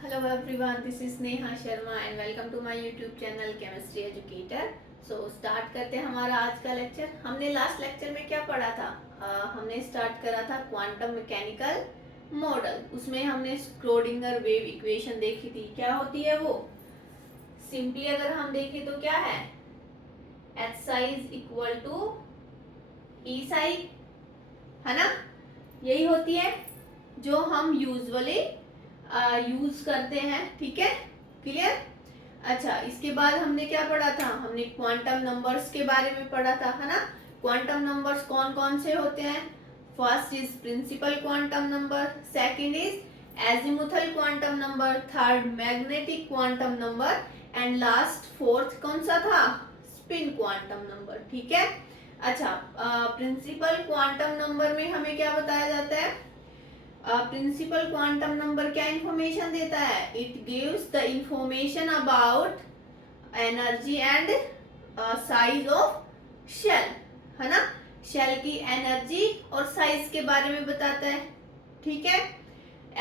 Hello everyone, this is Neha Sharma and welcome to my YouTube channel Chemistry Educator. Start करते हैं हमारा आज का लेक्चर। हमने लास्ट लेक्चर में क्या पढ़ा था? हमने स्टार्ट करा था क्वांटम मैकेनिकल मॉडल। उसमें हमने स्क्रोडिंगर वेव इक्वेशन देखी थी। क्या होती है वो? सिंपली अगर हम देखें तो क्या है? H size equal to E size, है ना? यही होती है जो हम यूजुअली यूज करते हैं। ठीक है, क्लियर? अच्छा, इसके बाद हमने क्या पढ़ा था? हमने क्वांटम नंबर्स के बारे में पढ़ा था, है ना? क्वांटम नंबर्स कौन कौन से होते हैं? First is principal quantum number, second is azimuthal quantum number, third magnetic quantum number and last fourth कौन सा था? Spin quantum number. ठीक है। अच्छा, प्रिंसिपल क्वांटम नंबर में हमें क्या बताया जाता है? प्रिंसिपल क्वांटम नंबर क्या इंफॉर्मेशन देता है? It gives the information about energy and size of shell, है ना? शेल की एनर्जी और साइज के बारे में बताता है। ठीक है।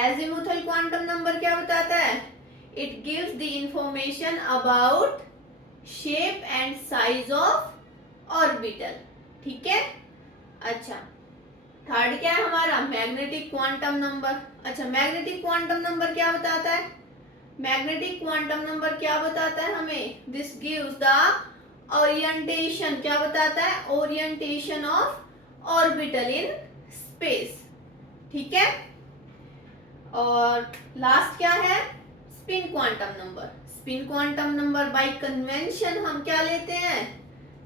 एजिमुथल क्वांटम नंबर क्या बताता है? It gives the information about shape and size of orbital. ठीक है। अच्छा, थर्ड क्या है हमारा? Magnetic quantum number. अच्छा, मैग्नेटिक क्वांटम नंबर क्या बताता है? मैग्नेटिक क्वांटम नंबर क्या बताता है हमें? This gives the orientation. क्या बताता है? Orientation of orbital in space. ठीक है। और लास्ट क्या है? Spin quantum number. Spin quantum number by convention हम क्या लेते हैं?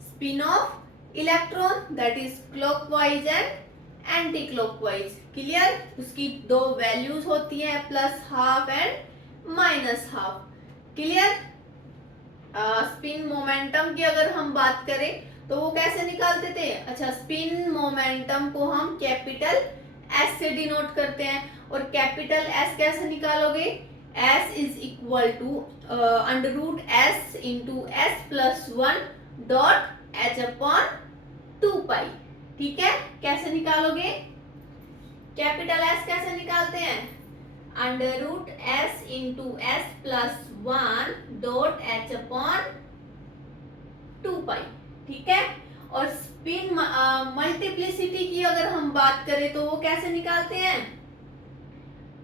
Spin off electron, that is clockwise and anti clockwise. Clear? उसकी दो वैल्यूज होती है, plus half and minus half. Clear? Spin momentum की अगर हम बात करें तो वो कैसे निकालते थे? अच्छा, स्पिन मोमेंटम को हम कैपिटल एस से डिनोट करते हैं। और कैपिटल एस कैसे निकालोगे? S is equal to under root S into S plus one dot H upon 2 pi. ठीक है। कैसे निकालोगे? कैपिटल एस कैसे निकालते हैं? Under root S into S plus one dot H upon 2 pi. ठीक है। और स्पिन मल्टीप्लिसिटी की अगर हम बात करें तो वो कैसे निकालते हैं?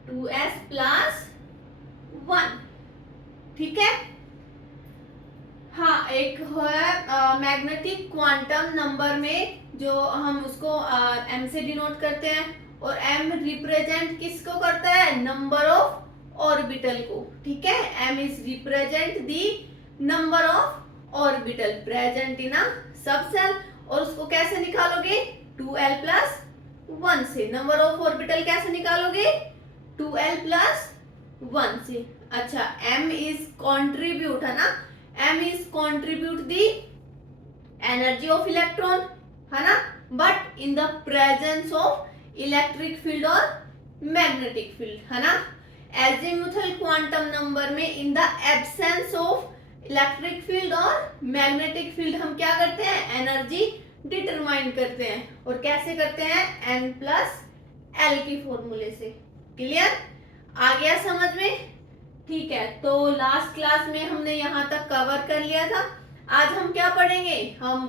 2s plus 1। ठीक है। हाँ, एक है मैग्नेटिक क्वांटम नंबर में जो हम उसको m से डिनोट करते हैं, और m रिप्रेजेंट किसको करता है? नंबर ऑफ ऑर्बिटल को। ठीक है। m is represent the number of orbital present in a subshell. और उसको कैसे निकालोगे? 2l प्लस 1 से। नंबर ऑफ ऑर्बिटल कैसे निकालोगे? 2l प्लस 1 से। अच्छा, m इज कॉन्ट्रीब्यूट, है ना? m is contribute the energy of electron, है ना? But in the presence of electric field or magnetic field, है ना? Azimuthal quantum number में in the absence of electric field और magnetic field हम क्या करते हैं? एनर्जी डिटरमाइन करते हैं। और कैसे करते हैं? n प्लस एल की फॉर्मूले से। क्लियर? आ गया समझ में? ठीक है। तो लास्ट क्लास में हमने यहाँ तक कवर कर लिया था। आज हम क्या पढ़ेंगे? हम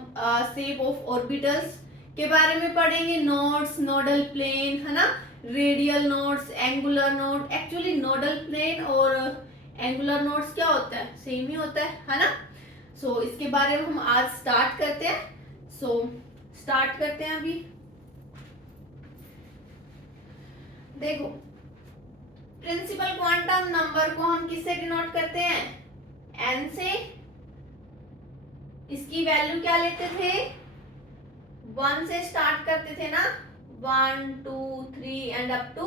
शेप ऑफ ऑर्बिटल्स के बारे में पढ़ेंगे। नोड्स, नोडल प्लेन, है ना? Radial nodes, angular node. Actually nodal plane और एंगुलर नोड्स क्या होता है? सेम ही होता है ना? सो इसके बारे में हम आज स्टार्ट करते हैं। स्टार्ट करते हैं अभी। देखो, प्रिंसिपल क्वांटम नंबर को हम किससे डिनोट करते हैं? n से। इसकी वैल्यू क्या लेते थे? 1 से स्टार्ट करते थे ना? 1 2 3 एंड अप टू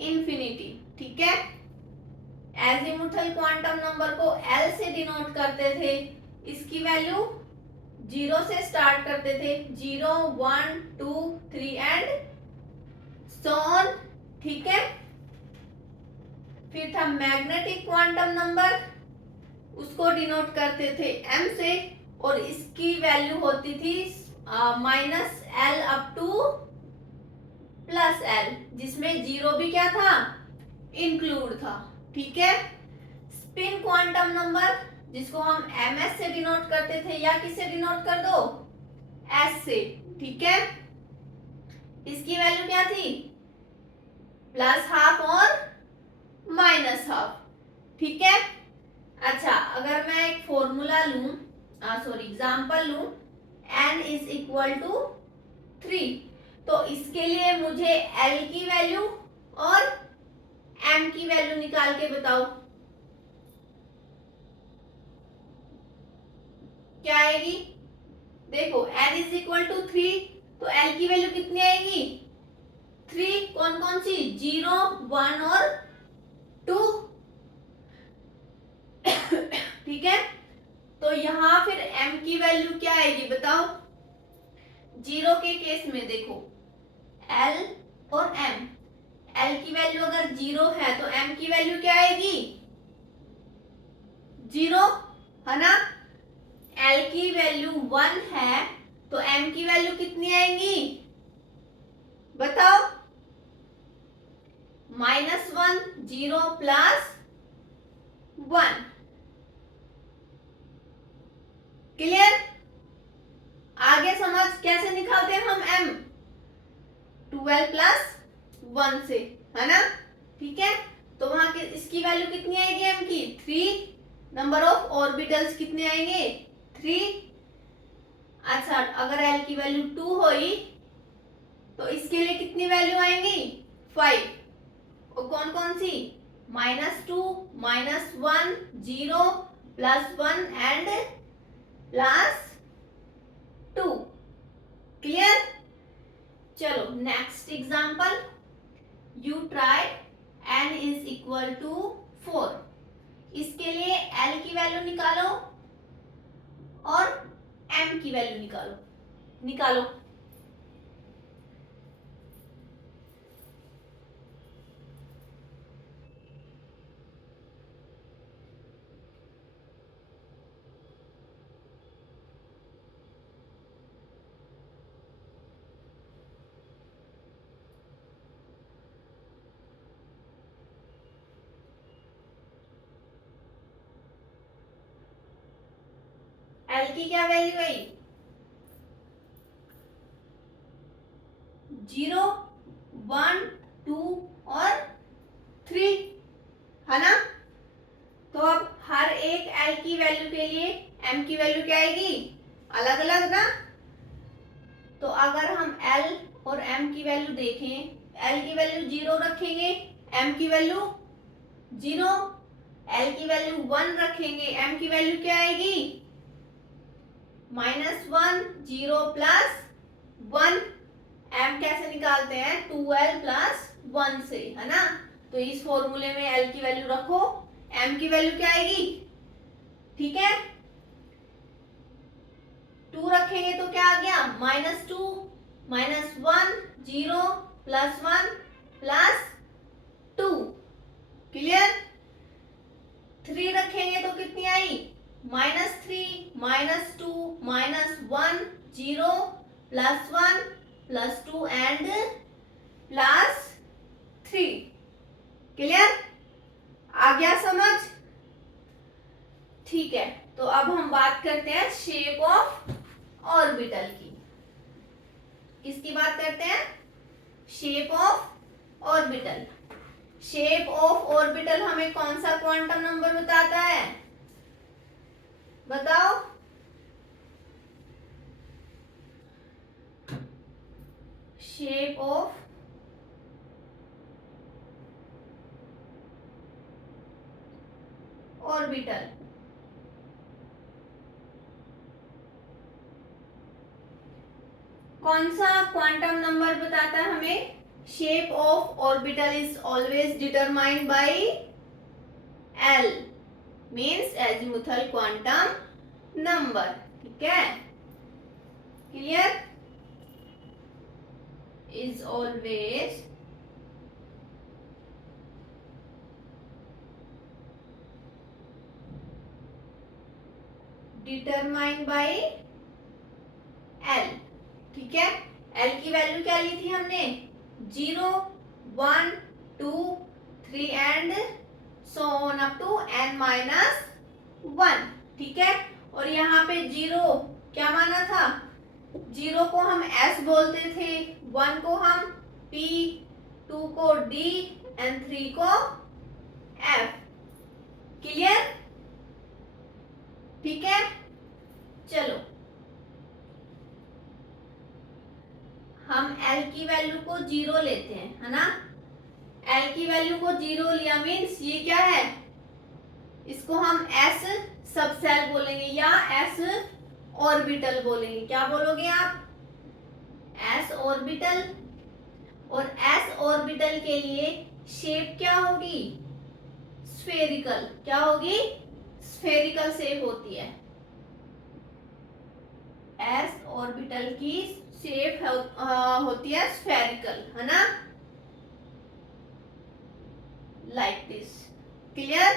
इंफिनिटी। ठीक है। एजिमुथल क्वांटम नंबर को l से डिनोट करते थे। इसकी वैल्यू 0 से स्टार्ट करते थे। 0 1 2 3 एंड सो ऑन। ठीक है। फिर था मैग्नेटिक क्वांटम नंबर, उसको डिनोट करते थे m से, और इसकी वैल्यू होती थी minus L up two plus L, जिसमें 0 भी क्या था? इंक्लूड था। ठीक है। स्पिन क्वांटम नंबर जिसको हम ms से डिनोट करते थे, या किससे डिनोट कर दो, s से, ठीक है। इसकी वैल्यू क्या थी, +12 और -12, ठीक है। अच्छा, अगर मैं एक फॉर्मूला लूं, एग्जाम्पल लूं, n इज इक्वल टू 3, तो इसके लिए मुझे l की वैल्यू और m की वैल्यू निकाल के बताओ क्या आएगी। देखो n इज इक्वल टू 3, तो l की वैल्यू कितनी आएगी, 3, कौन कौन सी, 0, 1 और 2, ठीक है। तो यहां फिर m की वैल्यू क्या आएगी बताओ। 0 के केस में देखो l और m, l की वैल्यू अगर 0 है तो m की वैल्यू क्या आएगी, 0, है ना। l की वैल्यू 1 है तो m की वैल्यू कितनी आएगी बताओ, -1, 0 + 1, क्लियर। आगे समझ कैसे निकालते हैं हम m, 12 + 1 से, है ना, ठीक है। तो वहां के इसकी वैल्यू कितनी आएगी m की, 3, नंबर ऑफ ऑर्बिटल्स कितने आएंगे, 3। अच्छा, अगर l की वैल्यू 2 हुई तो इसके लिए कितनी वैल्यू आएंगी, 5, और कौन कौन सी, -2, -1, 0, +1 एंड +2, क्लियर। चलो next example, you try n is equal to 4, इसके लिए l की वैल्यू निकालो और m की वैल्यू निकालो। l की क्या वैल्यू आई, 0, 1, 2 और 3, है ना। तो अब हर एक l की वैल्यू के लिए m की वैल्यू क्या आएगी, अलग अलग ना। तो अगर हम l और m की वैल्यू देखें, l की वैल्यू 0 रखेंगे, m की वैल्यू 0, l की वैल्यू 1 रखेंगे, m की वैल्यू क्या आएगी, -1, 0 + 1, m कैसे निकालते हैं, 2l + 1 से, है ना। तो इस फॉर्मूले में l की वैल्यू रखो, m की वैल्यू क्या आएगी, ठीक है। 2 रखेंगे तो क्या आ गया, -2, -1, 0 + 1 + 2, क्लियर। 3 रखेंगे तो कितनी आई, -3, -2, -1, 0 + 1 + 2 एंड +3, क्लियर। आ गया समझ, ठीक है। तो अब हम बात करते हैं शेप ऑफ ऑर्बिटल की। किसकी बात करते हैं, shape of orbital. Shape of orbital हमें कौन सा क्वांटम नंबर बताता है बताओ। शेप ऑफ ऑर्बिटल कौन सा क्वांटम नंबर बताता है हमें, shape of orbital is always determined by L, means azimuthal quantum number, ठीक है, clear. Is always determined by L, ठीक है। L की वैल्यू क्या ली थी हमने, 0, 1, 2, 3 and so up to n minus 1, ठीक है। और यहाँ पे 0 क्या माना था, 0 को हम s बोलते थे, 1 को हम p, 2 को d एंड 3 को f। क्लियर, ठीक है। चलो हम l की वैल्यू को 0 लेते हैं, है ना। l की वैल्यू को 0 लिया मीन्स ये क्या है, इसको हम s सब सेल बोलेंगे या s ऑर्बिटल बोलेंगे। क्या बोलोगे आप, s ऑर्बिटल। और s ऑर्बिटल के लिए शेप क्या होगी, स्फेरिकल। क्या होगी, स्फेरिकल शेप होती है। s ऑर्बिटल की शेप होती है स्फेरिकल, है ना, लाइक दिस। क्लियर,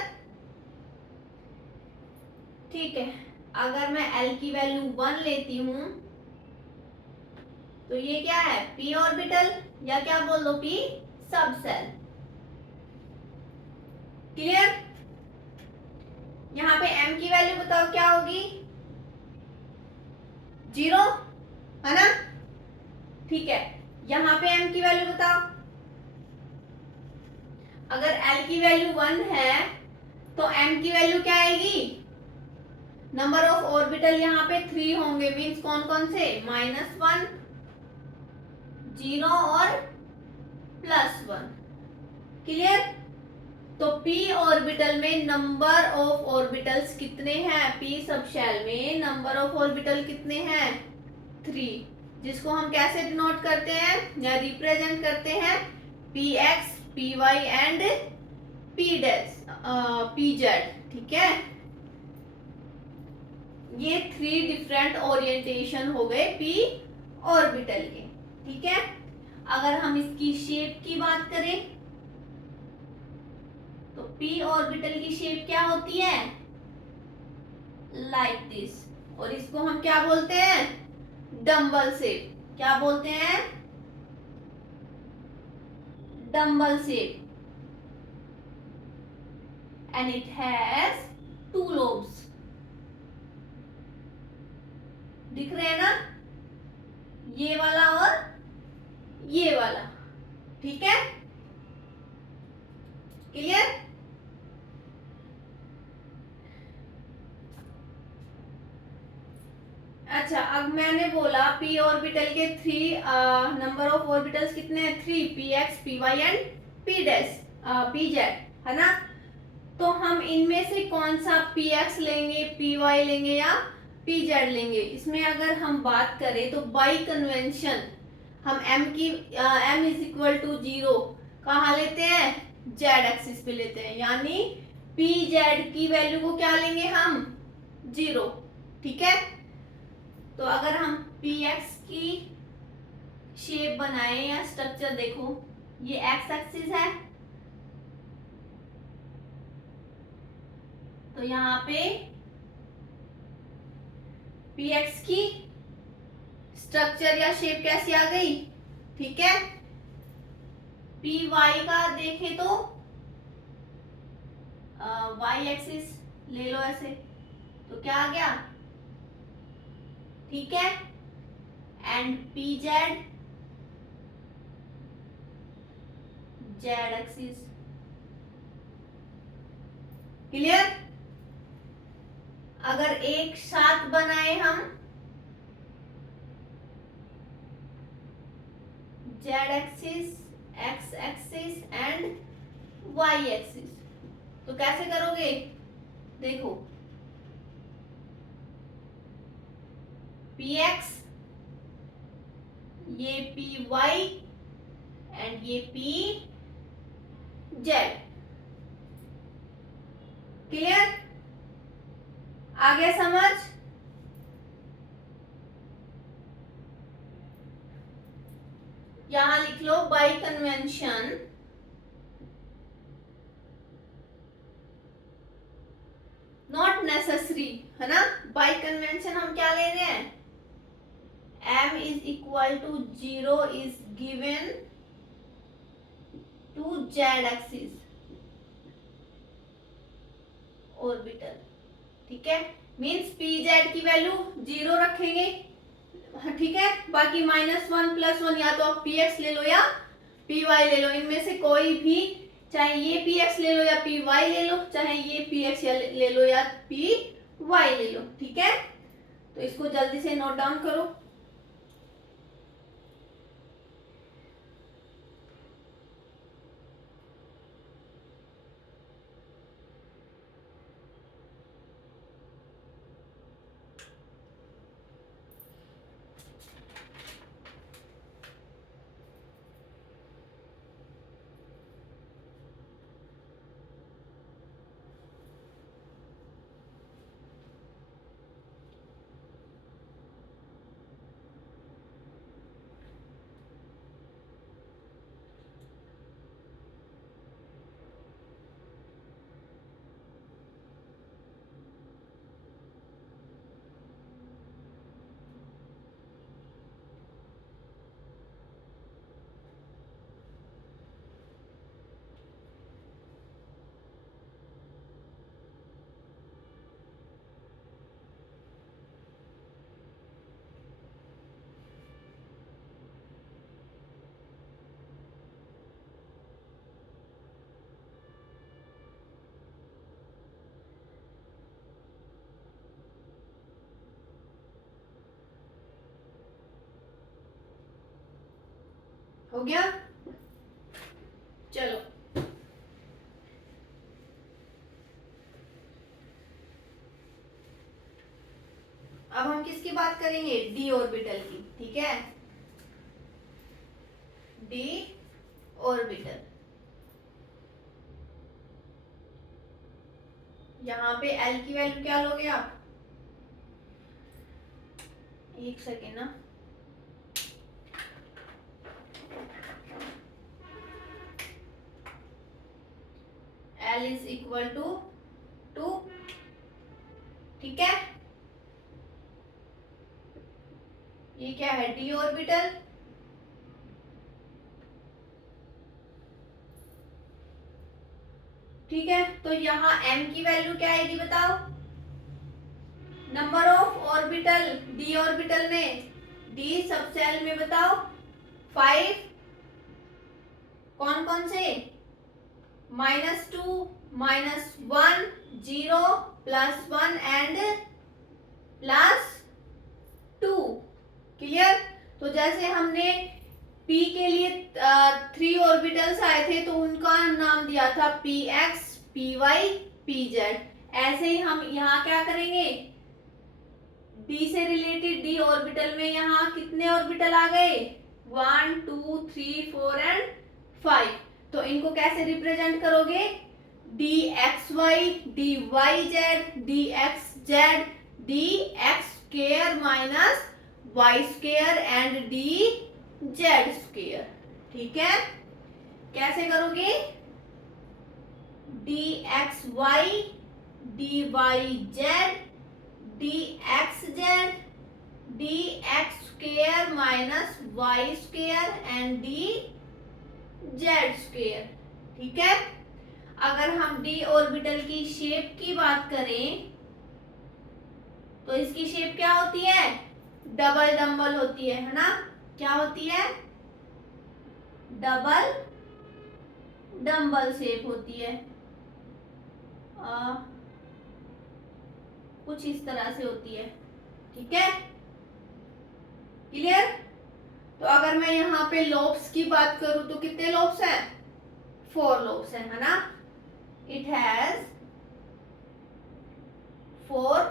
ठीक है। अगर मैं l की वैल्यू 1 लेती हूं तो ये क्या है, p ऑर्बिटल या क्या बोल दो, p सब सेल। क्लियर, यहाँ पे m की वैल्यू बताओ क्या होगी, 0, है ना, ठीक है। यहाँ पे m की वैल्यू बताओ, अगर l की वैल्यू 1 है तो m की वैल्यू क्या आएगी, नंबर ऑफ ऑर्बिटल यहाँ पे 3 होंगे, मीन्स कौन कौन से, -1, 0 और +1। क्लियर, तो p ऑर्बिटल में नंबर ऑफ ऑर्बिटल्स कितने हैं, p सब शेल में नंबर ऑफ ऑर्बिटल कितने हैं, 3, जिसको हम कैसे डिनोट करते हैं या रिप्रेजेंट करते हैं, px, py एंड pz, ठीक है। ये 3 डिफरेंट ओरिएंटेशन हो गए p ऑर्बिटल के, ठीक है। अगर हम इसकी शेप की बात करें तो p ऑर्बिटल की शेप क्या होती है, लाइक दिस। और इसको हम क्या बोलते हैं, डम्बल शेप। क्या बोलते हैं, dumbbell shape. And it has 2 lobes। दिख रहे हैं ना, ये वाला और ये वाला, ठीक है। क्लियर, अच्छा। अब मैंने बोला p ऑर्बिटल के 3 नंबर ऑफ ऑर्बिटल्स कितने हैं, 3, px, py एंड pz, है ना। तो हम इनमें से कौन सा px लेंगे, py लेंगे या pz लेंगे। इसमें अगर हम बात करें तो बाई कन्वेंशन हम m इज इक्वल टू 0 कहाँ लेते हैं, z एक्सिस पे लेते हैं, यानी pz की वैल्यू को क्या लेंगे हम, 0, ठीक है। तो अगर हम px की शेप बनाए या स्ट्रक्चर देखो, ये x एक्सिस है, तो यहाँ पे px की स्ट्रक्चर या शेप कैसी आ गई, ठीक है। py का देखे तो y एक्सिस ले लो ऐसे, तो क्या आ गया, ठीक है। And pz z axis. Clear, अगर एक साथ बनाए हम z axis, x axis and y axis, तो कैसे करोगे, देखो px, ये py एंड ये pz। क्लियर, आगे समझ। यहां लिख लो बाई कन्वेंशन नॉट नेसेसरी, है ना। बाई कन्वेंशन हम क्या ले रहे हैं, m is equal to 0 is given to z axis. ठीक है, मीन्स पी जेड की वैल्यू 0 रखेंगे, ठीक है। बाकी -1 +1 या तो आप पी एक्स ले लो या पी वाई ले लो, इनमें से कोई भी, चाहे ये पी एक्स ले लो या पी वाई ले लो, चाहे ये पी एक्स ले लो या पी वाई ले लो, ठीक है। तो इसको जल्दी से नोट डाउन करो। हो गया, चलो अब हम किसकी बात करेंगे, डी ऑर्बिटल की, ठीक है। डी ऑर्बिटल, यहाँ पे एल की वैल्यू क्या लोगे आप, एक सेकेंड ना, एल इज इक्वल टू 2, ठीक है। ये क्या है, डी ऑर्बिटल, ठीक है। तो यहाँ m की वैल्यू क्या आएगी बताओ, number of orbital D orbital में, डी सब सेल में बताओ 5, कौन कौन से, -2, -1, 0, +1 एंड +2, क्लियर। तो जैसे हमने P के लिए 3 ऑर्बिटल्स आए थे तो उनका नाम दिया था Px, Py, Pz, ऐसे ही हम यहाँ क्या करेंगे, D से रिलेटेड डी ऑर्बिटल में यहाँ कितने ऑर्बिटल आ गए, 1, 2, 3, 4 एंड 5। तो इनको कैसे रिप्रेजेंट करोगे, dxy, dyz, dxz, dx² minus y square and dz square, ठीक है। कैसे करोगे, dxy, dyz, dxz, dx² minus y square and dz square, ठीक है। अगर हम डी ऑर्बिटल की शेप की बात करें तो इसकी शेप क्या होती है, डबल डंबल होती है ना, क्या होती है, डबल डंबल शेप होती है, कुछ इस तरह से होती है, ठीक है, क्लियर। तो अगर मैं यहाँ पे लोब्स की बात करूं तो कितने लोब्स हैं, 4 लोब्स हैं, है ना, इट हैज 4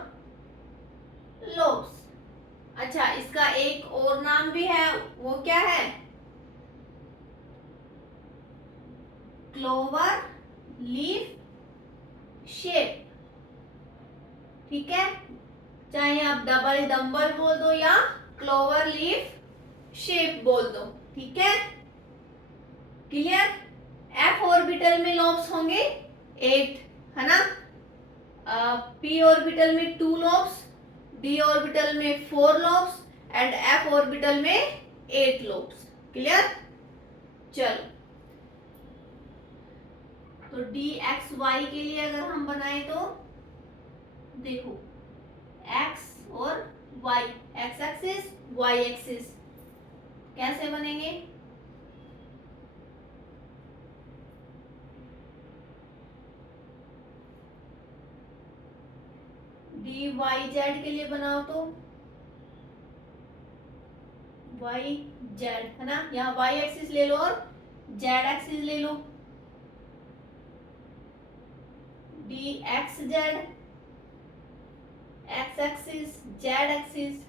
लोब्स। अच्छा, इसका एक और नाम भी है, वो क्या है, क्लोवर लीफ शेप, ठीक है। चाहे आप डबल डंबल बोल दो या क्लोवर लीफ शेप बोल दो, ठीक है, क्लियर। एफ ऑर्बिटल में लोब्स होंगे 8, है ना, पी ऑर्बिटल में 2 लोब्स, डी ऑर्बिटल में 4 लोब्स एंड एफ ऑर्बिटल में 8 लोब्स, क्लियर। चलो, तो डी एक्स वाई के लिए अगर हम बनाए तो देखो एक्स और Y, X axis Y axis कैसे बनेंगे? डी वाई जेड के लिए बनाओ तो वाई जेड है ना, यहाँ वाई एक्सिस ले लो और जेड एक्सिस ले लो, D X Z, X axis Z axis,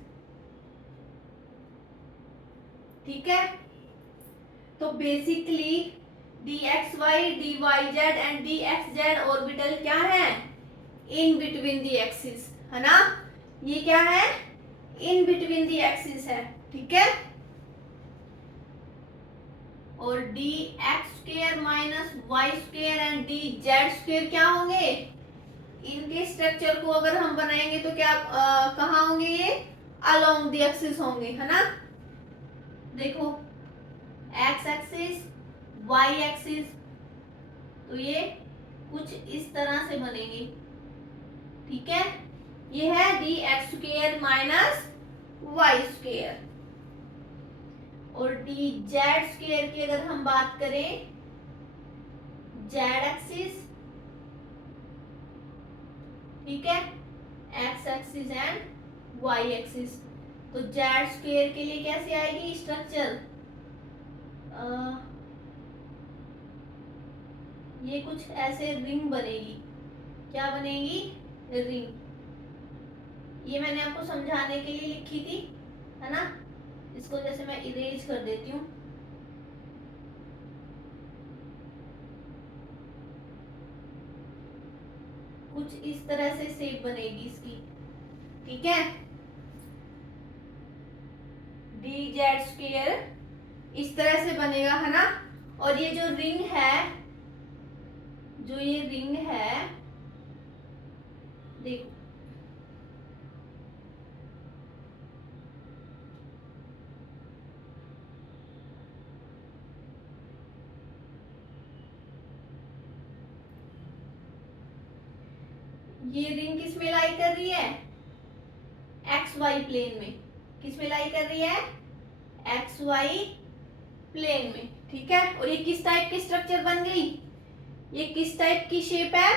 ठीक है। तो basically D X Y, D Y Z and D X Z orbital क्या है? इन बिटवीन दी एक्सिस, है ना, ये क्या है? इन बिटवीन दी एक्सिस है, ठीक है। और D X square minus Y square and D Z square क्या होंगे? इनके स्ट्रक्चर को अगर हम बनाएंगे तो क्या कहाँ होंगे? ये अलोंग दी एक्सिस होंगे, है ना। देखो एक्स एक्सिस वाई एक्सिस, तो ये कुछ इस तरह से बनेंगे, ठीक है। ये है D X square minus Y square. और डी जेड स्क्वेयर की अगर हम बात करें, जेड एक्सिस, ठीक है, X axis and Y axis. तो जेड स्क्वेयर के लिए कैसे आएगी स्ट्रक्चर? ये कुछ ऐसे रिंग बनेगी, क्या बनेगी? रिंग। ये मैंने आपको समझाने के लिए लिखी थी, है ना। इसको जैसे मैं इरेज कर देती हूँ, कुछ इस तरह से शेप बनेगी इसकी, ठीक है। डी जेड स्क्वेयर इस तरह से बनेगा, है ना। और ये जो रिंग है, जो ये रिंग है, देखो ये रिंग किस में लाई कर रही है? एक्स वाई प्लेन में। किस में लाई कर रही है? एक्स वाई प्लेन में, ठीक है। और ये किस टाइप की स्ट्रक्चर बन गई? ये किस टाइप की शेप है?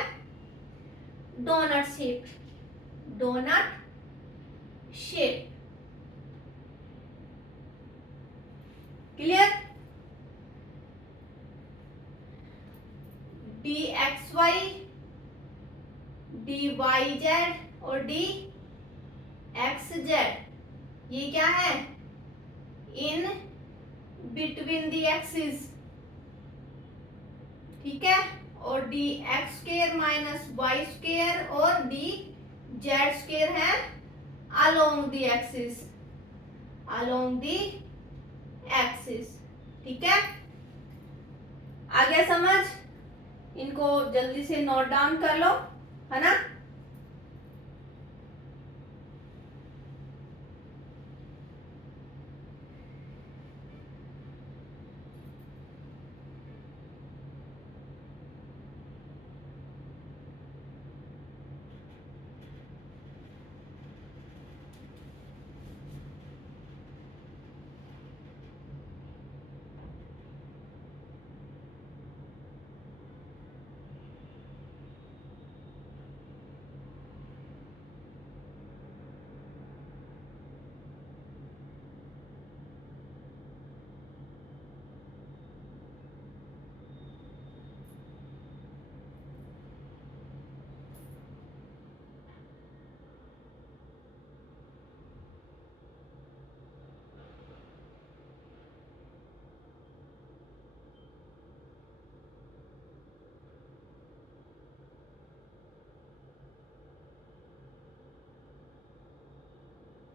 Doughnut shape, doughnut shape, clear. D X Y, D Y Z और डी एक्स जेड, ये क्या है? इन बिटवीन दी एक्सिस, ठीक है। और D X square minus Y square और डी जेड स्क्वेयर है along the axis, along the axis, ठीक है। आ गया समझ? इनको जल्दी से नोट डाउन कर लो, है ना।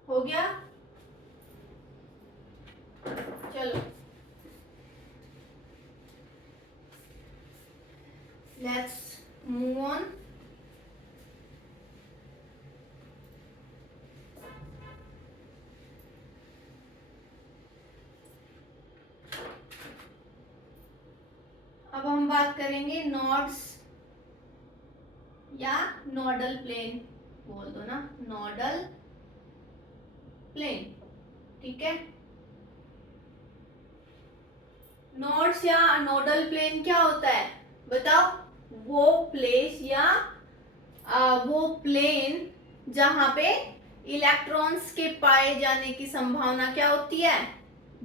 हो गया, चलो लेट्स मूव ऑन। अब हम बात करेंगे नोड्स या नोडल प्लेन, बोल दो ना, नोडल प्लेन। ठीक है, नोड्स या नोडल प्लेन क्या होता है बताओ? वो प्लेस या वो प्लेन जहां पे इलेक्ट्रॉन्स के पाए जाने की संभावना क्या होती है?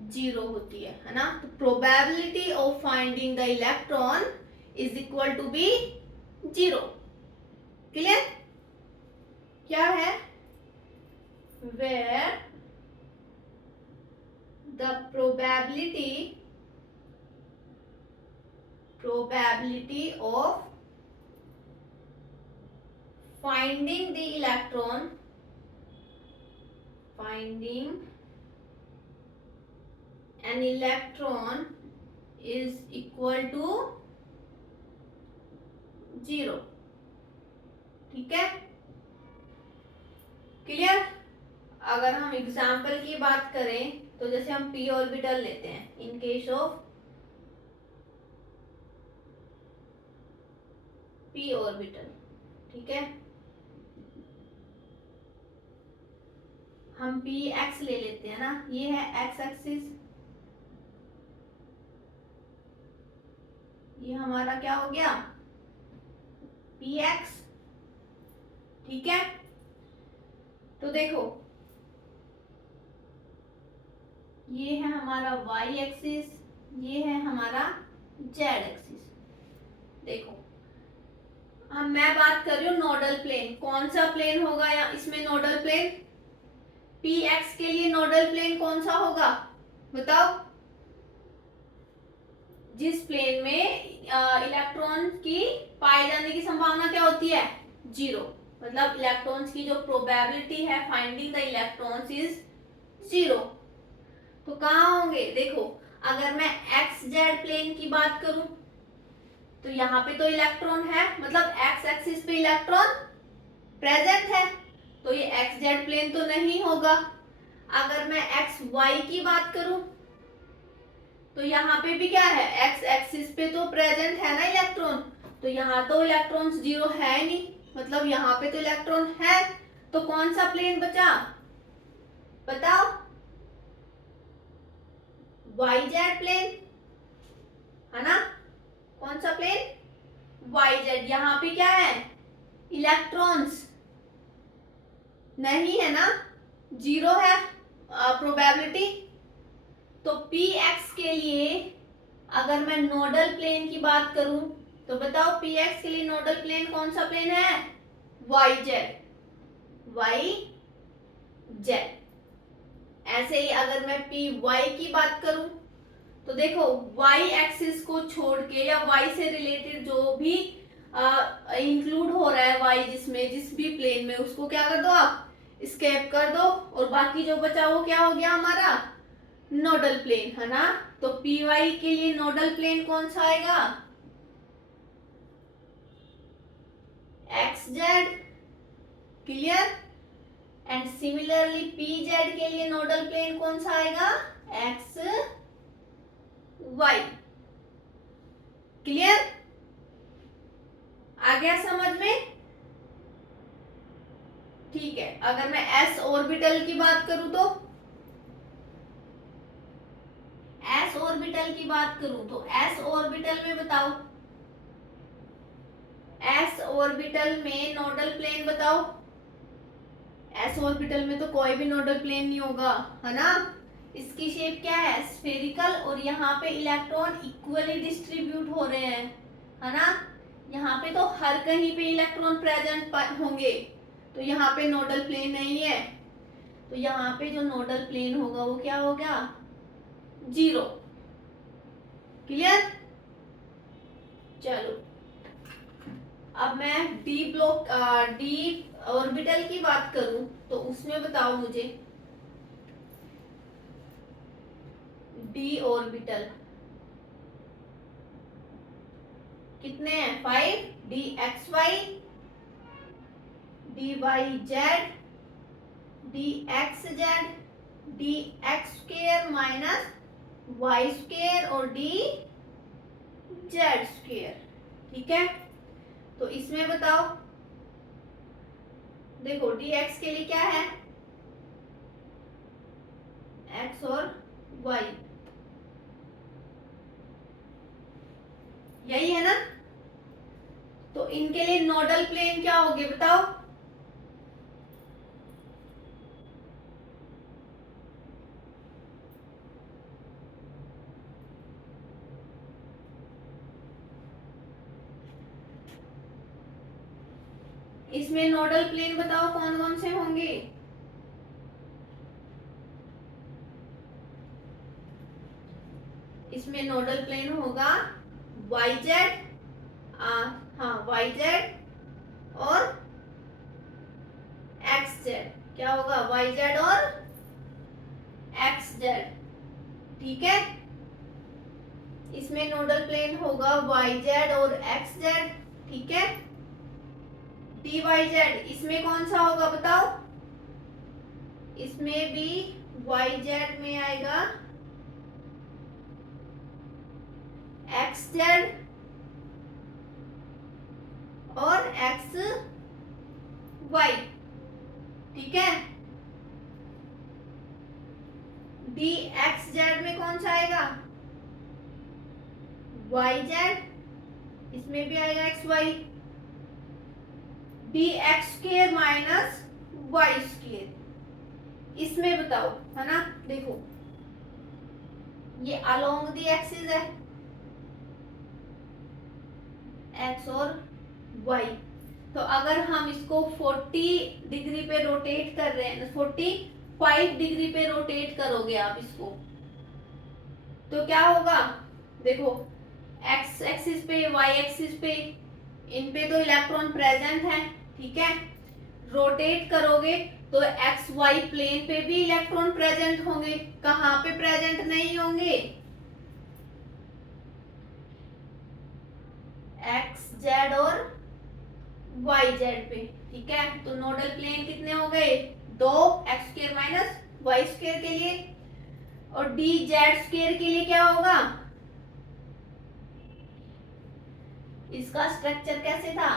जीरो होती है ना। तो probability of finding the electron is equal to be zero. Clear? क्या है? Where the probability of finding the electron, finding an electron is equal to zero. ठीक है, क्लियर? अगर हम एग्जाम्पल की बात करें तो जैसे हम p ऑर्बिटल लेते हैं, in case of p orbital. ठीक है, हम पी एक्स ले लेते हैं ना, ये है एक्स एक्सिस, ये हमारा क्या हो गया? P x. ठीक है, तो देखो ये है हमारा वाई एक्सिस, ये है हमारा जेड एक्सिस। देखो अब मैं बात कर रही हूँ नोडल प्लेन, कौन सा प्लेन होगा या इसमें नोडल प्लेन? पी एक्स के लिए नोडल प्लेन कौन सा होगा बताओ? जिस प्लेन में इलेक्ट्रॉन की पाए जाने की संभावना क्या होती है? जीरो। मतलब इलेक्ट्रॉन्स की जो प्रोबेबिलिटी है finding the electrons is zero. तो कहाँ होंगे? देखो अगर मैं एक्स जेड प्लेन की बात करूं तो यहाँ पे तो इलेक्ट्रॉन है, मतलब एक्स एक्सिस पे इलेक्ट्रॉन प्रेजेंट है, तो ये एक्स जेड प्लेन तो नहीं होगा। अगर मैं एक्स वाई की बात करूं तो यहाँ पे भी क्या है? एक्स एक्सिस पे तो प्रेजेंट है ना इलेक्ट्रॉन, तो यहाँ तो इलेक्ट्रॉन्स जीरो है नहीं, मतलब यहाँ पे तो इलेक्ट्रॉन है। तो कौन सा प्लेन बचा बताओ? वाई जेड प्लेन है ना। कौन सा प्लेन? Y Z. यहाँ पे क्या है? इलेक्ट्रॉन्स नहीं है ना, जीरो है प्रोबेबिलिटी। तो पी एक्स के लिए अगर मैं नोडल प्लेन की बात करूं तो बताओ पी एक्स के लिए नोडल प्लेन कौन सा प्लेन है? Y Z. Y Z. ऐसे ही अगर मैं पी वाई की बात करूं तो देखो वाई एक्सिस को छोड़ के या वाई से रिलेटेड जो भी इंक्लूड हो रहा है वाई जिसमें जिस भी प्लेन में, उसको क्या कर दो आप? स्केप कर दो, और बाकी जो बचा वो क्या हो गया हमारा? नोडल प्लेन है ना। तो पी वाई के लिए नोडल प्लेन कौन सा आएगा? X Z. Clear? And similarly P Z के लिए नोडल प्लेन कौन सा आएगा? X Y. क्लियर? आ गया समझ में? ठीक है, अगर मैं एस ऑर्बिटल की बात करूं तो एस ऑर्बिटल की बात करूं तो एस ऑर्बिटल में बताओ, एस ऑर्बिटल में नोडल प्लेन बताओ। एस ऑर्बिटल में तो कोई भी नोडल प्लेन नहीं होगा है ना। इसकी शेप क्या है? स्फेरिकल, और यहाँ पे इलेक्ट्रॉन इक्वली डिस्ट्रीब्यूट हो रहे हैं है ना। यहाँ पे तो हर कहीं पे इलेक्ट्रॉन प्रेजेंट होंगे, तो यहाँ पे नोडल प्लेन नहीं है। तो यहाँ पे जो नोडल प्लेन होगा वो क्या होगा? जीरो। क्लियर? चलो अब मैं डी ब्लॉक डी ऑर्बिटल की बात करूं तो उसमें बताओ मुझे डी ऑर्बिटल कितने हैं? 5। D X Y, D Y Z, D X Z, D X square minus Y square और डी जेड स्क्वेयर। ठीक है, तो इसमें बताओ देखो dx के लिए क्या है, x और y, यही है ना। तो इनके लिए नोडल प्लेन क्या होंगे बताओ। इसमें नोडल प्लेन बताओ कौन कौन से होंगे। इसमें नोडल प्लेन होगा YZ, हाँ YZ और XZ। क्या होगा, YZ और XZ, ठीक है। इसमें नोडल प्लेन होगा YZ और XZ, ठीक है। DYZ इसमें कौन सा होगा बताओ। इसमें भी YZ में आएगा XZ और XY, ठीक है। DXZ में कौन सा आएगा, YZ, इसमें भी आएगा XY। DX square minus Y square, इसमें बताओ, है ना। देखो ये अलोंग दी एक्सिस है, x और y। तो अगर हम इसको 40 डिग्री पे रोटेट कर रहे हैं, 45 डिग्री पे रोटेट करोगे आप इसको, तो क्या होगा। देखो x एक्सिस पे, y एक्सिस पे, इन पे तो इलेक्ट्रॉन प्रेजेंट है, ठीक है। रोटेट करोगे तो एक्स वाई प्लेन पे भी इलेक्ट्रॉन प्रेजेंट होंगे। कहाँ पे प्रेजेंट नहीं होंगे, एक्स जेड और वाई जेड पे, ठीक है। तो नोडल प्लेन कितने हो गए, दो, X square minus Y square के लिए। और डी जेड स्क्वायर के लिए क्या होगा, इसका स्ट्रक्चर कैसे था,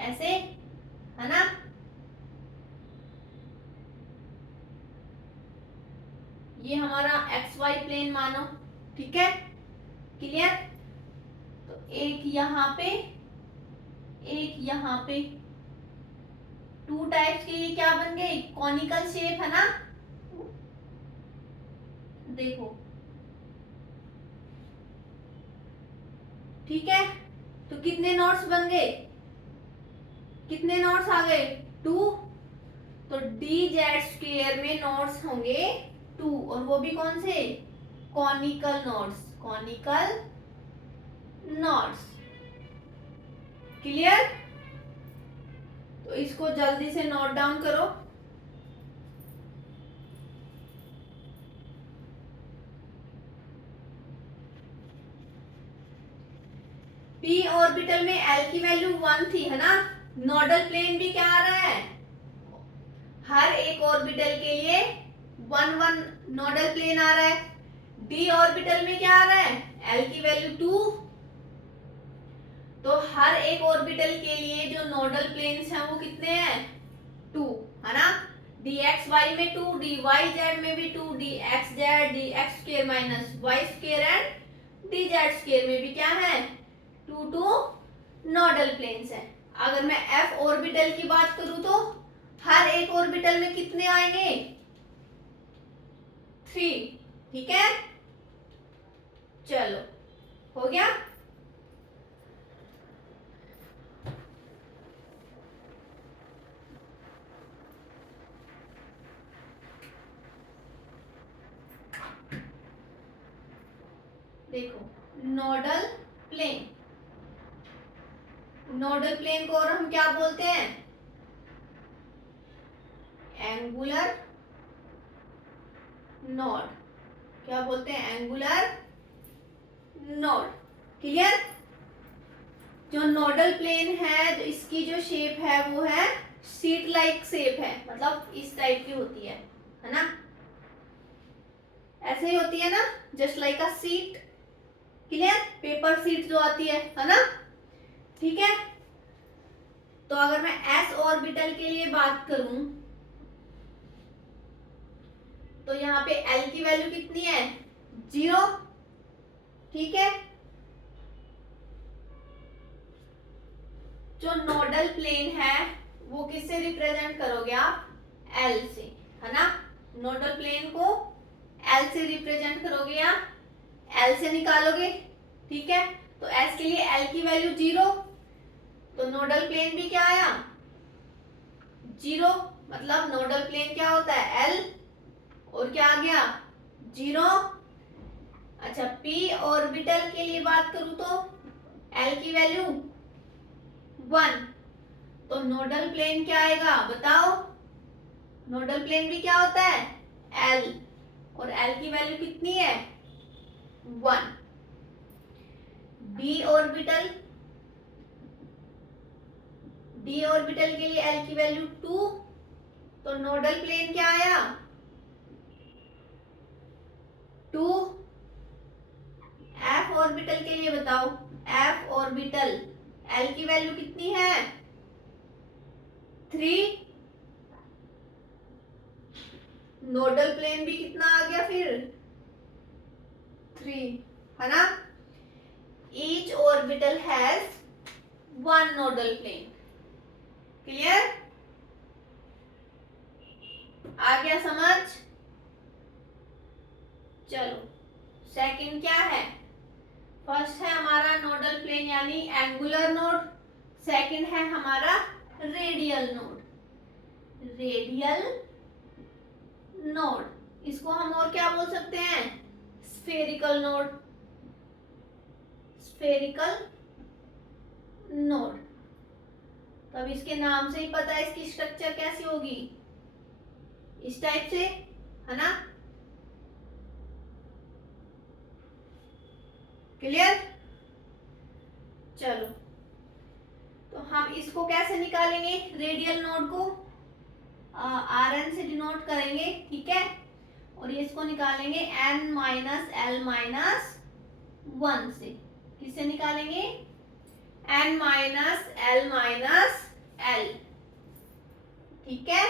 ऐसे, है ना। ये हमारा एक्स वाई प्लेन मानो, ठीक है, क्लियर। तो एक यहाँ पे, एक यहाँ पे, टू टाइप्स के ये क्या बन गए, कॉनिकल शेप, है ना। देखो ठीक है। तो कितने नोट्स बन गए, कितने नोट्स आ गए, 2। तो डी जेड स्क्वायर में नोट्स होंगे 2, और वो भी कौन से, conical notes, conical notes, clear. तो इसको जल्दी से नोट डाउन करो। पी ऑर्बिटल में एल की वैल्यू 1 थी, है ना। नोडल प्लेन भी क्या आ रहा है, हर एक ऑर्बिटल के लिए 1 1 नोडल प्लेन आ रहा है। डी ऑर्बिटल में क्या आ रहा है, एल की वैल्यू 2। तो हर एक ऑर्बिटल के लिए जो नोडल प्लेन्स हैं वो कितने हैं, 2, है ना। डी एक्स वाई में 2, डी वाई जेड में भी 2, D X Z, D X square minus Y square and D Z square में भी क्या है, 2 नोडल प्लेन्स है। अगर मैं एफ ऑर्बिटल की बात करूं तो हर एक ऑर्बिटल में कितने आएंगे, 3, ठीक है। चलो हो गया। देखो नोडल प्लेन, नोडल प्लेन को और हम क्या बोलते हैं, एंगुलर नोड, क्या बोलते हैं, एंगुलर नोड, क्लियर। जो नोडल प्लेन है, जो इसकी जो शेप है वो है सीट लाइक शेप है, मतलब इस टाइप की होती है ना। ऐसे ही होती है ना, जस्ट लाइक अ सीट, क्लियर। पेपर सीट जो आती है ना, ठीक है। तो अगर मैं s ऑर्बिटल के लिए बात करूं तो यहाँ पे l की वैल्यू कितनी है, 0। ठीक है, जो नोडल प्लेन है वो किससे रिप्रेजेंट करोगे आप, L से, है ना। नोडल प्लेन को L से रिप्रेजेंट करोगे या L से निकालोगे। ठीक है, तो S के लिए L की वैल्यू 0, तो नोडल प्लेन भी क्या आया, 0। मतलब नोडल प्लेन क्या होता है, L, और क्या आ गया, 0। अच्छा, P ऑर्बिटल के लिए बात करूं तो L की वैल्यू 1, तो नोडल प्लेन क्या आएगा बताओ, नोडल प्लेन भी क्या होता है, L, और L की वैल्यू कितनी है, 1। D ऑर्बिटल के लिए L की वैल्यू 2, तो नोडल प्लेन क्या आया, 2। F ऑर्बिटल के लिए बताओ, F ऑर्बिटल L की वैल्यू कितनी है, 3। नोडल प्लेन भी कितना आ गया फिर, 3, है ना। Each orbital has 1 nodal plane. Clear, आ गया समझ। चलो सेकंड क्या है, फर्स्ट है हमारा नोडल प्लेन यानी एंगुलर नोड, सेकंड है हमारा रेडियल नोड। इसको हम और क्या बोल सकते हैं, स्फेरिकल नोड। तब इसके नाम से ही पता है इसकी स्ट्रक्चर कैसी होगी, इस टाइप से, है ना। क्लियर, चलो तो हम इसको कैसे निकालेंगे, रेडियल नोड को Rn से डिनोट करेंगे। ठीक है, और ये इसको निकालेंगे n माइनस एल माइनस 1 से। किससे निकालेंगे, n minus L minus L. ठीक है,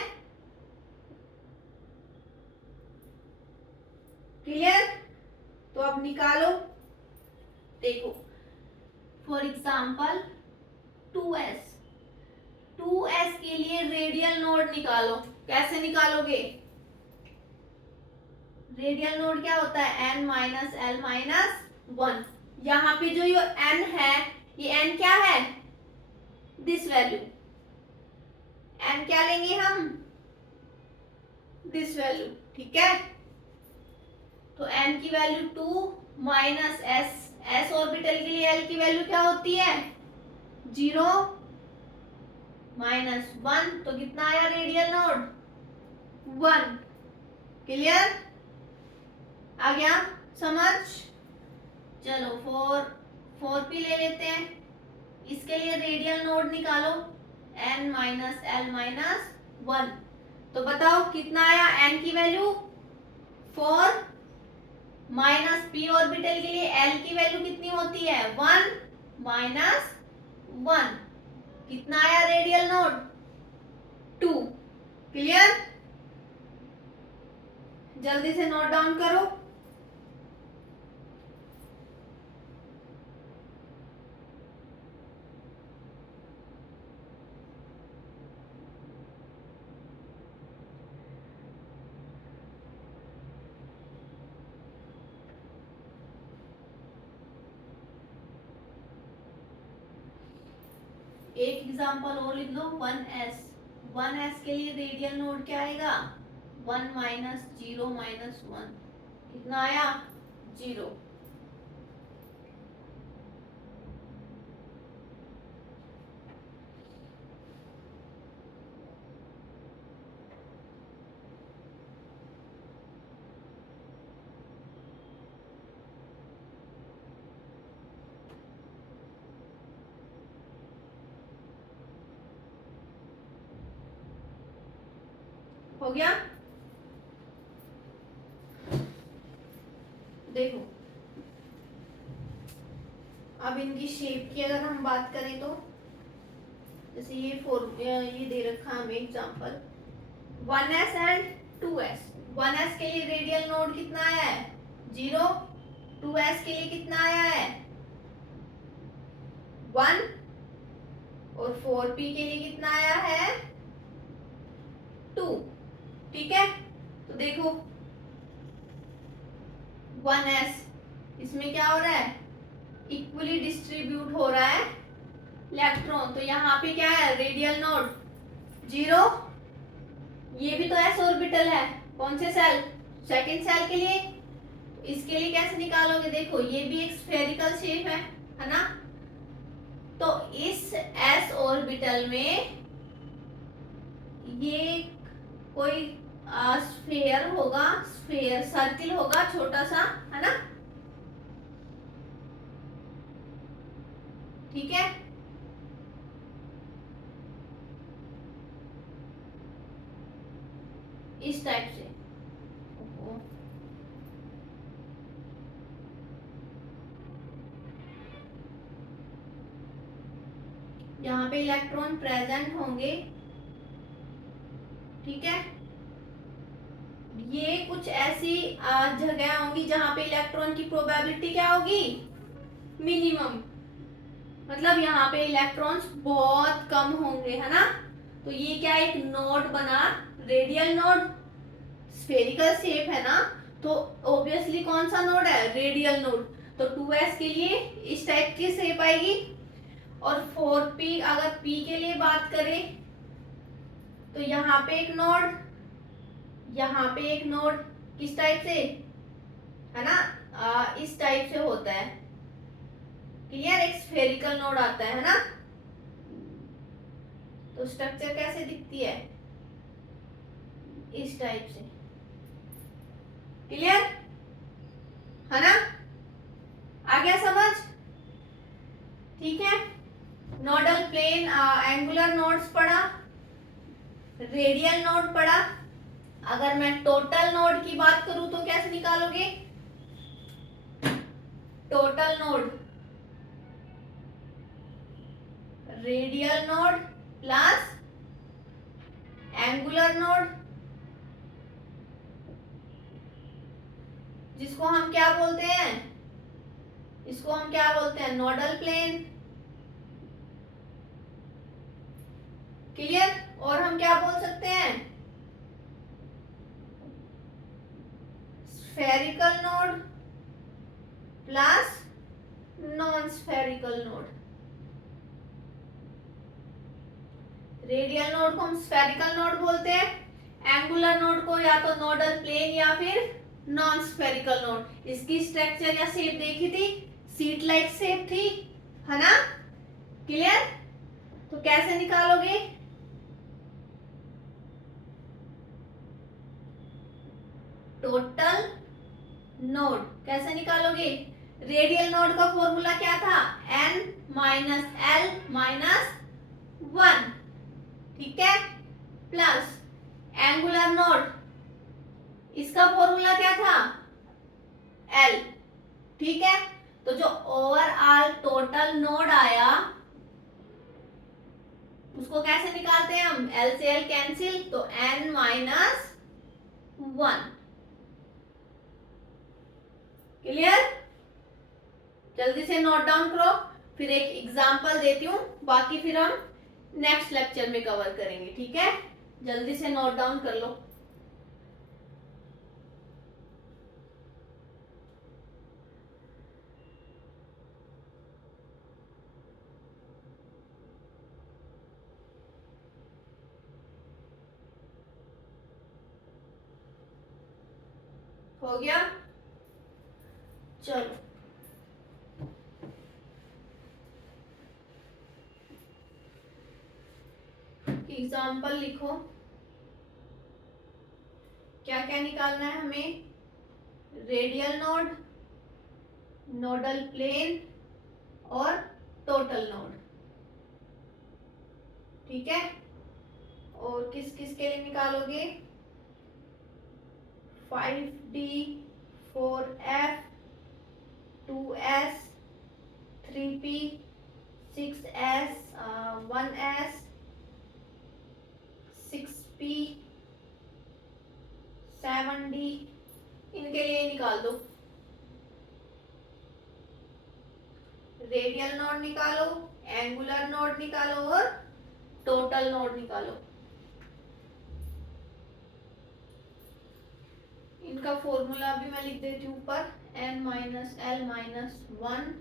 क्लियर, तो अब निकालो, देखो फॉर एग्जाम्पल 2s के लिए रेडियल नोड निकालो। कैसे निकालोगे, रेडियल नोड क्या होता है, n माइनस एल माइनस 1। यहाँ पे जो ये n है, ये n क्या है, दिस वैल्यू, n क्या लेंगे हम, दिस वैल्यू। ठीक है, तो n की वैल्यू 2 माइनस s ऑर्बिटल के लिए l की वैल्यू क्या होती है, 0 माइनस 1, तो कितना आया रेडियल नोड, 1। क्लियर, आ गया समझ। चलो फोर पी ले लेते हैं, इसके लिए रेडियल नोड निकालो, n माइनस एल माइनस 1। तो बताओ कितना आया, n की वैल्यू 4 माइनस p ऑर्बिटल के लिए l की वैल्यू कितनी होती है, 1 माइनस 1, कितना आया रेडियल नोड, 2। क्लियर, जल्दी से नोट डाउन करो। एक एग्जांपल और लिख लो, 1s के लिए रेडियल नोड क्या आएगा, 1 माइनस 0 माइनस 1, कितना आया, 0। हो गया, देखो अब इनकी शेप की अगर हम बात करें तो जैसे ये दे रखा हमें example 1s and 2s। 1s के लिए रेडियल नोड कितना आया है 0, 2s के लिए कितना आया है 1 और 4p के लिए कितना आया है 2। ठीक है, तो देखो 1s इसमें क्या हो रहा है इक्वली डिस्ट्रीब्यूट हो रहा है इलेक्ट्रॉन, तो यहाँ पे क्या है रेडियल नोड 0। ये भी तो एस ऑर्बिटल है, कौन से सेल सेकंड सेल के लिए। तो इसके लिए कैसे निकालोगे, देखो ये भी एक स्फेरिकल शेप है ना। तो इस एस ऑर्बिटल में ये कोई स्फेयर होगा, स्फेयर सर्किल होगा छोटा सा, है ना। ठीक है, इस टाइप से। यहाँ पे इलेक्ट्रॉन प्रेजेंट होंगे। ठीक है, ये कुछ ऐसी जगह होंगी जहां पे इलेक्ट्रॉन की प्रोबेबिलिटी क्या होगी मिनिमम, मतलब यहाँ पे इलेक्ट्रॉन्स बहुत कम होंगे, है ना। तो ये क्या एक नोड बना, रेडियल नोड, स्फेरिकल शेप है ना, तो ऑब्वियसली कौन सा नोड है रेडियल नोड। तो 2s के लिए इस टाइप की शेप आएगी। और 4p अगर p के लिए बात करें तो यहाँ पे एक नोड, यहाँ पे एक नोड, किस टाइप से, है ना, इस टाइप से होता है। क्लियर, एक स्फेरिकल नोड आता है ना। तो स्ट्रक्चर कैसे दिखती है इस टाइप से। क्लियर है ना, आ गया समझ। ठीक है, नोडल प्लेन, एंगुलर नोड्स पढ़ा, रेडियल नोड पढ़ा। अगर मैं टोटल नोड की बात करूं तो कैसे निकालोगे, total node radial node plus angular node, जिसको हम क्या बोलते हैं, इसको हम क्या बोलते हैं नोडल प्लेन। क्लियर, और हम क्या बोल सकते हैं spherical node plus non spherical node. Radial node को हम स्फेरिकल नोड बोलते हैं, एंगुलर नोड को या तो नोडल प्लेन या फिर नॉन स्फेरिकल नोड। इसकी स्ट्रक्चर या शेप देखी थी, सीट लाइक शेप थी, है ना। क्लियर, तो कैसे निकालोगे, टोटल नोड कैसे निकालोगे। रेडियल नोड का फॉर्मूला क्या था n माइनस एल माइनस 1। ठीक है, प्लस एंगुलर नोड, इसका फॉर्मूला क्या था L। ठीक है, तो जो ओवरऑल टोटल नोड आया उसको कैसे निकालते हैं हम, L से L कैंसिल, तो n माइनस 1। क्लियर, जल्दी से नोट डाउन करो, फिर एक एग्जांपल देती हूँ, बाकी फिर हम नेक्स्ट लेक्चर में कवर करेंगे। ठीक है, जल्दी से नोट डाउन कर लो। हो गया, चलो एग्जाम्पल लिखो, क्या क्या निकालना है हमें, रेडियल नोड, नोडल प्लेन और टोटल नोड। ठीक है, और किस किस के लिए निकालोगे, 5d 4f 2s 3p 6s 1s निकाल दो, रेडियल नोड निकालो, एंगुलर नोड निकालो और टोटल नोड निकालो। इनका फॉर्मूला भी मैं लिख देती हूँ ऊपर, n माइनस एल माइनस 1,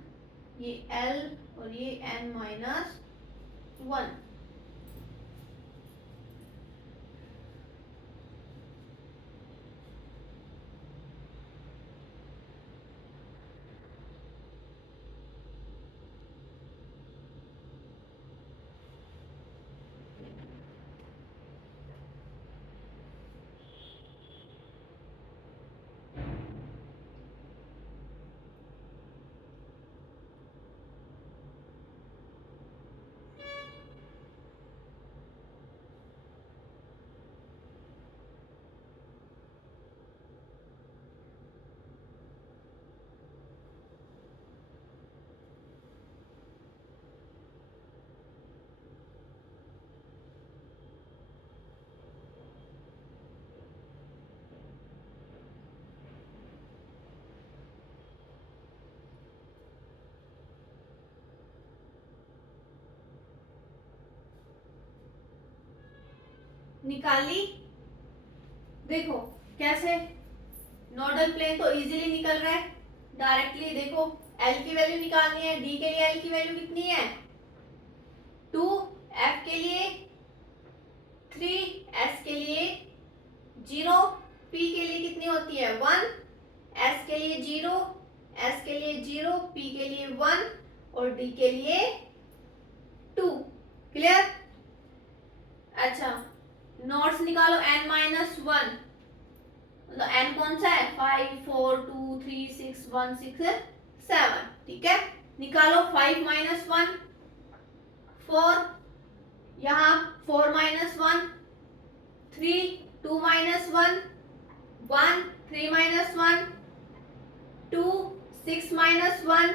ये l और ये n माइनस 1। निकाल ली? देखो कैसे, नोडल प्लेन तो इजीली निकल रहा है डायरेक्टली। देखो L की वैल्यू निकालनी है, D के लिए L की वैल्यू कितनी है 2, F के लिए 3, S के लिए 0, P के लिए कितनी होती है 1, S के लिए 0, S के लिए 0, P के लिए 1 और D के लिए 2। क्लियर? अच्छा, नोड्स निकालो n माइनस 1, तो n कौन सा है 5 4 2 3 6 1 6 7। ठीक है, निकालो 5 माइनस 1 4, यहाँ 4 minus 1 3, 2 minus 1 1, 3 minus 1 2, 6 minus 1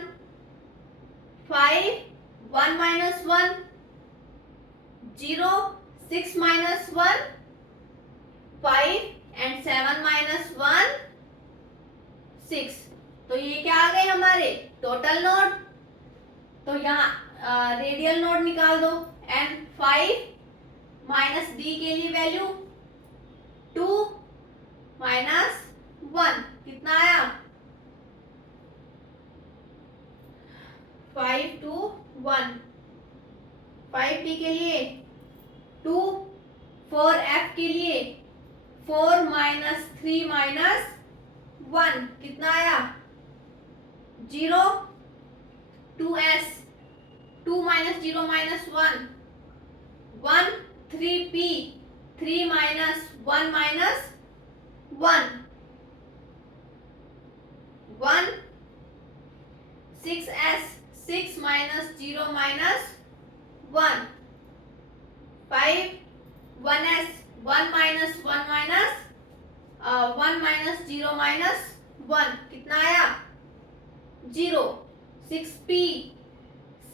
5, 1 minus 1 0, 6 minus 1 5 and 7 minus 1 6। तो ये क्या आ गए हमारे टोटल नोड। तो यहाँ रेडियल नोड निकाल दो, एंड 5 माइनस डी के लिए वैल्यू 2 माइनस 1 कितना आया 5 2 1। 5 डी के लिए 2, 4 एफ के लिए 4 माइनस 3 माइनस 1 कितना आया 0, 2s 2 minus 0 minus 1 1, 3p 3 minus 1 minus 1 1, 6s 6 minus 0 minus 1 5, 1s 1 minus 1 minus 1 minus 0 minus 1 कितना आया 0, 6p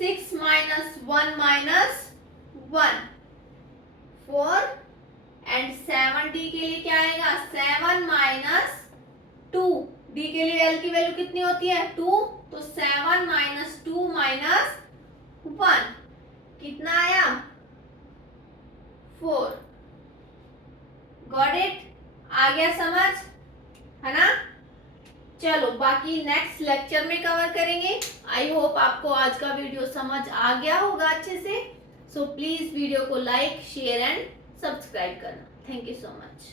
6 minus 1 minus 1 4 and 7d के लिए क्या आएगा 7 माइनस 2। d के लिए l की वैल्यू कितनी होती है 2, तो 7 माइनस 2 माइनस 1 कितना आया 4। Got it? आ गया समझ, है ना? चलो बाकी नेक्स्ट लेक्चर में कवर करेंगे। आई होप आपको आज का वीडियो समझ आ गया होगा अच्छे से। सो प्लीज वीडियो को लाइक शेयर एंड सब्सक्राइब करना। Thank you so much.